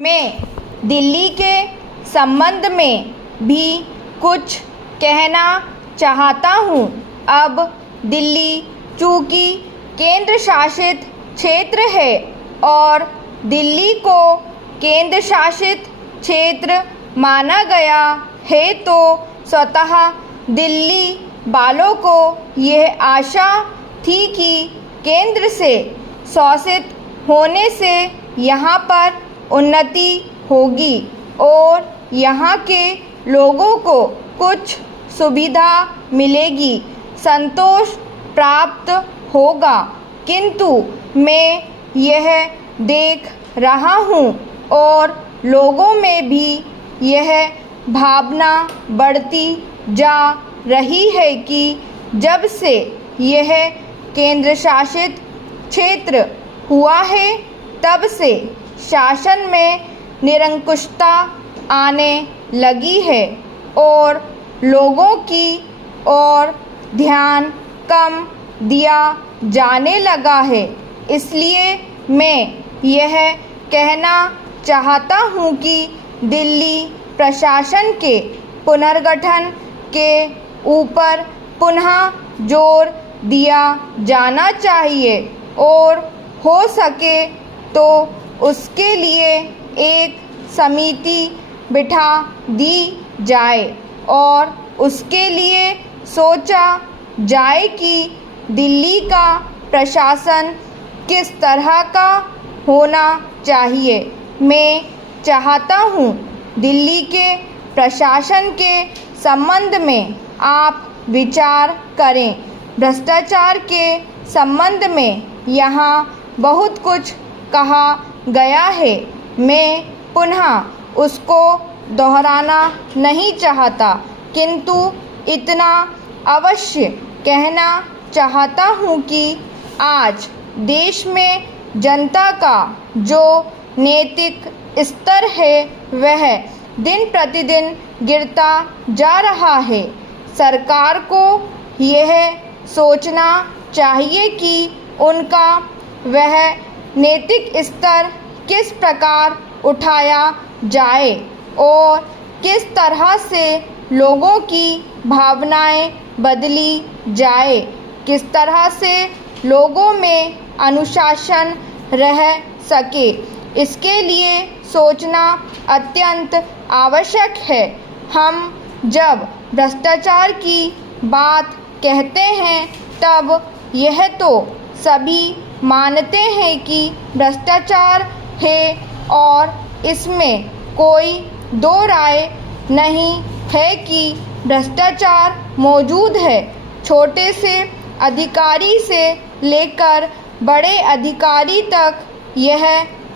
मैं दिल्ली के संबंध में भी कुछ कहना चाहता हूँ। अब दिल्ली चूँकि केंद्र शासित क्षेत्र है और दिल्ली को केंद्र शासित क्षेत्र माना गया है, तो स्वतः दिल्ली वालों को यह आशा थी कि केंद्र से शासित होने से यहाँ पर उन्नति होगी और यहाँ के लोगों को कुछ सुविधा मिलेगी, संतोष प्राप्त होगा। किंतु मैं यह देख रहा हूँ और लोगों में भी यह भावना बढ़ती जा रही है कि जब से यह केंद्र शासित क्षेत्र हुआ है, तब से शासन में निरंकुशता आने लगी है और लोगों की ओर ध्यान कम दिया जाने लगा है। इसलिए मैं यह कहना चाहता हूँ कि दिल्ली प्रशासन के पुनर्गठन के ऊपर पुनः जोर दिया जाना चाहिए और हो सके तो उसके लिए एक समिति बिठा दी जाए और उसके लिए सोचा जाए कि दिल्ली का प्रशासन किस तरह का होना चाहिए। मैं चाहता हूँ दिल्ली के प्रशासन के संबंध में आप विचार करें। भ्रष्टाचार के संबंध में यहाँ बहुत कुछ कहा गया है, मैं पुनः उसको दोहराना नहीं चाहता, किंतु इतना अवश्य कहना चाहता हूँ कि आज देश में जनता का जो नैतिक स्तर है वह दिन प्रतिदिन गिरता जा रहा है। सरकार को यह सोचना चाहिए कि उनका वह नैतिक स्तर किस प्रकार उठाया जाए और किस तरह से लोगों की भावनाएं बदली जाए, किस तरह से लोगों में अनुशासन रह सके। इसके लिए सोचना अत्यंत आवश्यक है। हम जब भ्रष्टाचार की बात कहते हैं तब यह तो सभी मानते हैं कि भ्रष्टाचार है और इसमें कोई दो राय नहीं है कि भ्रष्टाचार मौजूद है। छोटे से अधिकारी से लेकर बड़े अधिकारी तक यह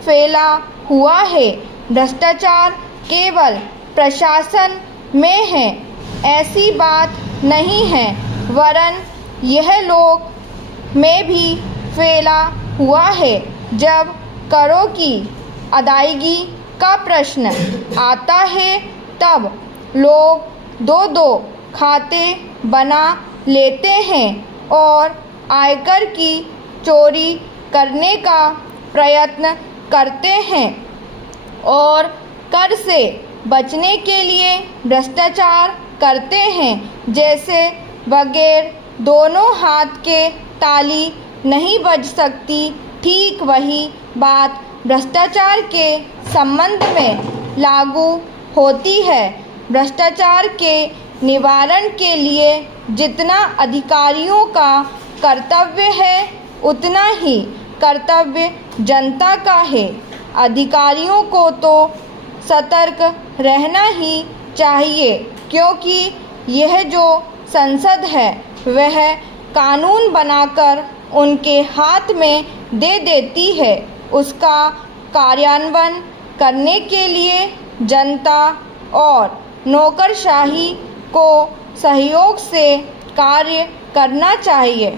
फैला हुआ है। भ्रष्टाचार केवल प्रशासन में है ऐसी बात नहीं है, वरन यह लोग में भी फैला हुआ है। जब करों की अदायगी का प्रश्न आता है तब लोग दो दो खाते बना लेते हैं और आयकर की चोरी करने का प्रयत्न करते हैं और कर से बचने के लिए भ्रष्टाचार करते हैं। जैसे बगैर दोनों हाथ के ताली नहीं बज सकती, ठीक वही बात भ्रष्टाचार के संबंध में लागू होती है। भ्रष्टाचार के निवारण के लिए जितना अधिकारियों का कर्तव्य है, उतना ही कर्तव्य जनता का है। अधिकारियों को तो सतर्क रहना ही चाहिए, क्योंकि यह जो संसद है वह कानून बनाकर उनके हाथ में दे देती है। उसका कार्यान्वयन करने के लिए जनता और नौकरशाही को सहयोग से कार्य करना चाहिए।